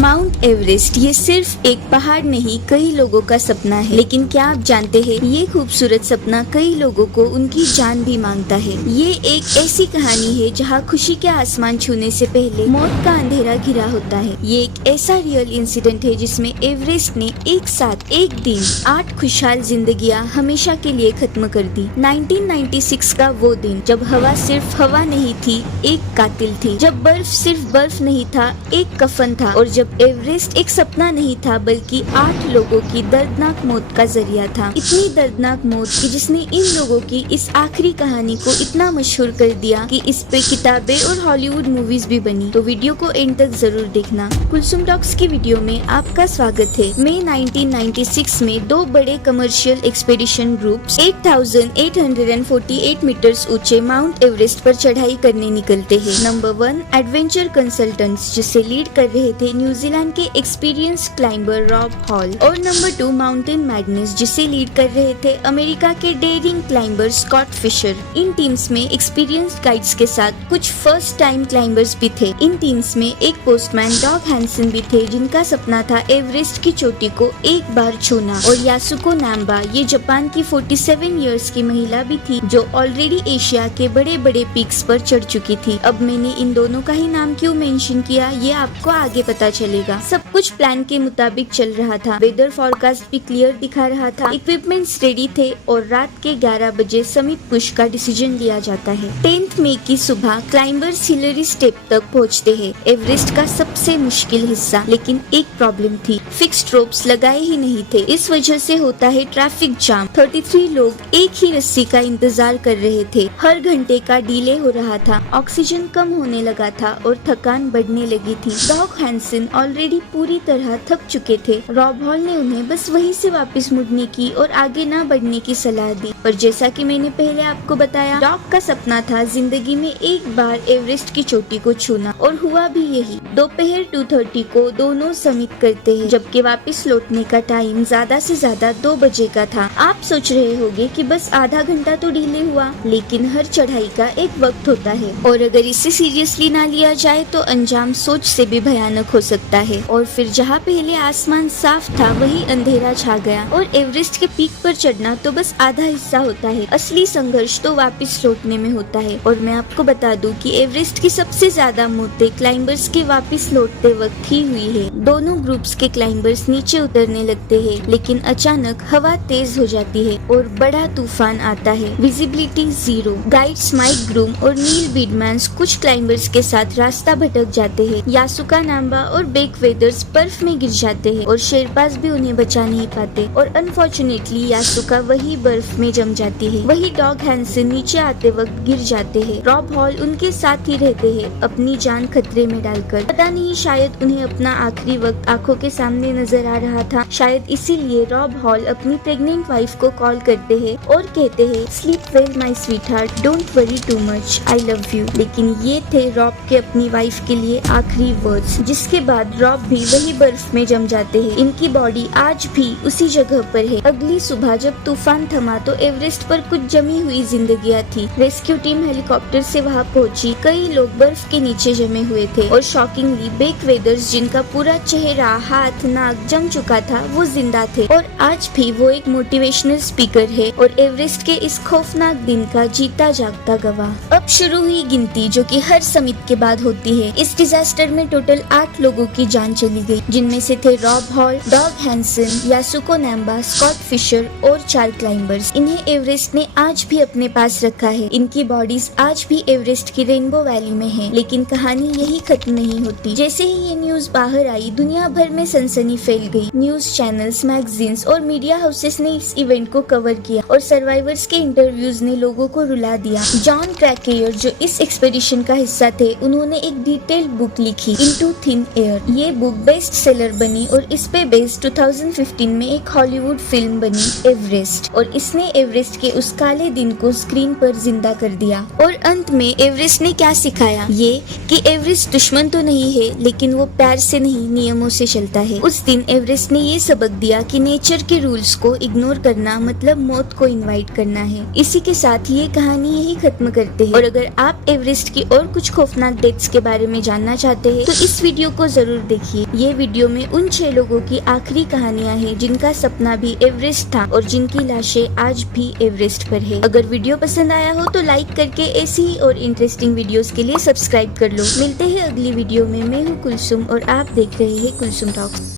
Mount Everest ये सिर्फ एक पहाड़ नहीं, कई लोगों का सपना है। लेकिन क्या आप जानते हैं, ये खूबसूरत सपना कई लोगों को उनकी जान भी मांगता है। ये एक ऐसी कहानी है जहाँ खुशी के आसमान छूने से पहले मौत का अंधेरा घिरा होता है। ये एक ऐसा रियल इंसिडेंट है जिसमें एवरेस्ट ने एक साथ एक दिन 8 खुशहाल जिंदगियां हमेशा के लिए खत्म कर दी। 1996 का वो दिन जब हवा सिर्फ हवा नहीं थी, एक कातिल थी। जब बर्फ सिर्फ बर्फ नहीं था, एक कफन था। और जब एवरेस्ट एक सपना नहीं था बल्कि 8 लोगों की दर्दनाक मौत का जरिया था। इतनी दर्दनाक मौत कि जिसने इन लोगों की इस आखिरी कहानी को इतना मशहूर कर दिया कि इस पे किताबें और हॉलीवुड मूवीज भी बनी। तो वीडियो को एंड तक जरूर देखना। कुलसुम टॉक्स की वीडियो में आपका स्वागत है। मई 1996 में 2 बड़े कमर्शियल एक्सपेडिशन ग्रुप्स 8848 मीटर्स ऊंचे माउंट एवरेस्ट पर चढ़ाई करने निकलते हैं। नंबर 1 एडवेंचर कंसल्टेंट्स, जिसे लीड कर रहे थे न्यूजीलैंड के एक्सपीरियंस क्लाइंबर रॉब हॉल, और नंबर 2 माउंटेन मैडनेस, जिसे लीड कर रहे थे अमेरिका के डेयरिंग क्लाइंबर स्कॉट फिशर। इन टीम्स में एक्सपीरियंस्ड गाइड्स के साथ कुछ फर्स्ट टाइम क्लाइंबर्स भी थे। इन टीम्स में एक पोस्टमैन डॉग हैंसन भी थे, जिनका सपना था एवरेस्ट की चोटी को एक बार छूना। और यासुको नाम्बा, ये जापान की 47 इयर्स की महिला भी थी जो ऑलरेडी एशिया के बड़े बड़े पीक्स पर चढ़ चुकी थी। अब मैंने इन दोनों का ही नाम क्यों मेंशन किया, ये आपको आगे पता चलेगा। सब कुछ प्लान के मुताबिक चल रहा था। वेदर फोरकास्ट भी क्लियर दिखा रहा था, इक्विपमेंट्स रेडी थे और रात के 11 बजे समिट पुश का डिसीजन लिया जाता है। 10 मई की सुबह क्लाइंबर्स हिलरी स्टेप तक पहुंचते हैं, एवरेस्ट का सबसे मुश्किल हिस्सा। लेकिन एक प्रॉब्लम थी, फिक्स्ड रोप्स लगाए ही नहीं थे। इस वजह से होता है ट्रैफिक जाम। 33 लोग एक ही रस्सी का इंतजार कर रहे थे। हर घंटे का डिले हो रहा था, ऑक्सीजन कम होने लगा था और थकान बढ़ने लगी थी। डॉग हैंसन ऑलरेडी पूरी तरह थक चुके थे। रॉब हॉल ने उन्हें बस वहीं से वापस मुड़ने की और आगे न बढ़ने की सलाह दी। पर जैसा कि मैंने पहले आपको बताया, डॉग का सपना था जिंदगी में एक बार एवरेस्ट की चोटी को छूना, और हुआ भी यही। दोपहर 2:30 को दोनों समिट करते हैं, जबकि वापस लौटने का टाइम ज्यादा से ज्यादा 2 बजे का था। आप सोच रहे होंगे कि बस आधा घंटा तो डिले हुआ, लेकिन हर चढ़ाई का एक वक्त होता है और अगर इसे सीरियसली ना लिया जाए तो अंजाम सोच से भी भयानक हो सकता है। और फिर जहाँ पहले आसमान साफ था, वही अंधेरा छा गया। और एवरेस्ट के पीक पर चढ़ना तो बस आधा हिस्सा होता है, असली संघर्ष तो वापस लौटने में होता है। और मैं आपको बता दूं कि एवरेस्ट की सबसे ज्यादा मौतें क्लाइंबर्स के वापस लौटते वक्त ही हुई है। दोनों ग्रुप्स के क्लाइंबर्स नीचे उतरने लगते हैं, लेकिन अचानक हवा तेज हो जाती है और बड़ा तूफान आता है। विजिबिलिटी 0। गाइड्स माइक ग्रूम और नील बीडमैन्स कुछ क्लाइंबर्स के साथ रास्ता भटक जाते हैं। यासुका नाम्बा और बेक वेदर्स बर्फ में गिर जाते हैं और शेरपास भी उन्हें बचा नहीं पाते। और अनफॉर्चुनेटली यासुका वही बर्फ में जम जाती है। वही डॉग हैंसन नीचे आते वक्त गिर जाते हैं। रॉब हॉल उनके साथ ही रहते हैं, अपनी जान खतरे में डालकर। पता नहीं, शायद उन्हें अपना आखिरी वक्त आंखों के सामने नजर आ रहा था। शायद इसीलिए रॉब हॉल अपनी प्रेग्नेंट वाइफ को कॉल करते हैं और कहते हैं, sleep well my sweetheart, don't worry too much, I love you. लेकिन ये थे रॉब के अपनी वाइफ के लिए आखिरी वर्ड्स। जिसके बाद रॉब भी वही बर्फ में जम जाते हैं। इनकी बॉडी आज भी उसी जगह पर है। अगली सुबह जब तूफान थमा तो एवरेस्ट पर कुछ जमी हुई जिंदगियां थी। रेस्क्यू टीम हेलीकॉप्टर से वहां पहुंची। कई लोग बर्फ के नीचे जमे हुए थे और शॉकिंगली बेक वेदर्स, जिनका पूरा चेहरा, हाथ, नाक जम चुका था, वो जिंदा थे। और आज भी वो एक मोटिवेशनल स्पीकर है और एवरेस्ट के इस खौफनाक दिन का जीता जागता गवाह। अब शुरू हुई गिनती, जो कि हर समिट के बाद होती है। इस डिजास्टर में टोटल 8 लोगों की जान चली गई, जिनमें से थे Rob Hall, Doug Hansen, Yasuko Namba, Scott Fischer और 4 क्लाइंबर्स। इन्हें एवरेस्ट ने आज भी अपने पास रखा है। इनकी बॉडीज आज भी एवरेस्ट की रेनबो वैली में है। लेकिन कहानी यही खत्म नहीं होती। जैसे ही ये न्यूज बाहर आई, दुनिया भर में सनसनी फैल गई। न्यूज चैनल्स, मैगजीन्स और मीडिया हाउसेस ने इस इवेंट को कवर किया और सर्वाइवर्स के इंटरव्यूज ने लोगों को रुला दिया। जॉन क्रैकेयर, जो इस एक्सपेडिशन का हिस्सा थे, उन्होंने एक डिटेल्ड बुक लिखी, इनटू थिन एयर। ये बुक बेस्ट सेलर बनी और इस पे बेस्ड 2015 में एक हॉलीवुड फिल्म बनी, एवरेस्ट। और इसने एवरेस्ट के उस काले दिन को स्क्रीन पर जिंदा कर दिया। और अंत में एवरेस्ट ने क्या सिखाया, ये कि एवरेस्ट दुश्मन तो नहीं है, लेकिन वो प्यार से नहीं, नियमों से चलता है। उस दिन एवरेस्ट ने ये सबक दिया कि नेचर के रूल्स को इग्नोर करना मतलब मौत को इनवाइट करना है। इसी के साथ ये कहानी यही खत्म करते हैं। और अगर आप एवरेस्ट की और कुछ खौफनाक डेथ्स के बारे में जानना चाहते हैं तो इस वीडियो को जरूर जरूर देखिए। ये वीडियो में उन 6 लोगों की आखिरी कहानियाँ हैं जिनका सपना भी एवरेस्ट था और जिनकी लाशें आज भी एवरेस्ट पर है। अगर वीडियो पसंद आया हो तो लाइक करके ऐसी ही और इंटरेस्टिंग वीडियोस के लिए सब्सक्राइब कर लो। मिलते हैं अगली वीडियो में। मैं हूँ कुलसुम और आप देख रहे हैं कुलसुम टॉक्स।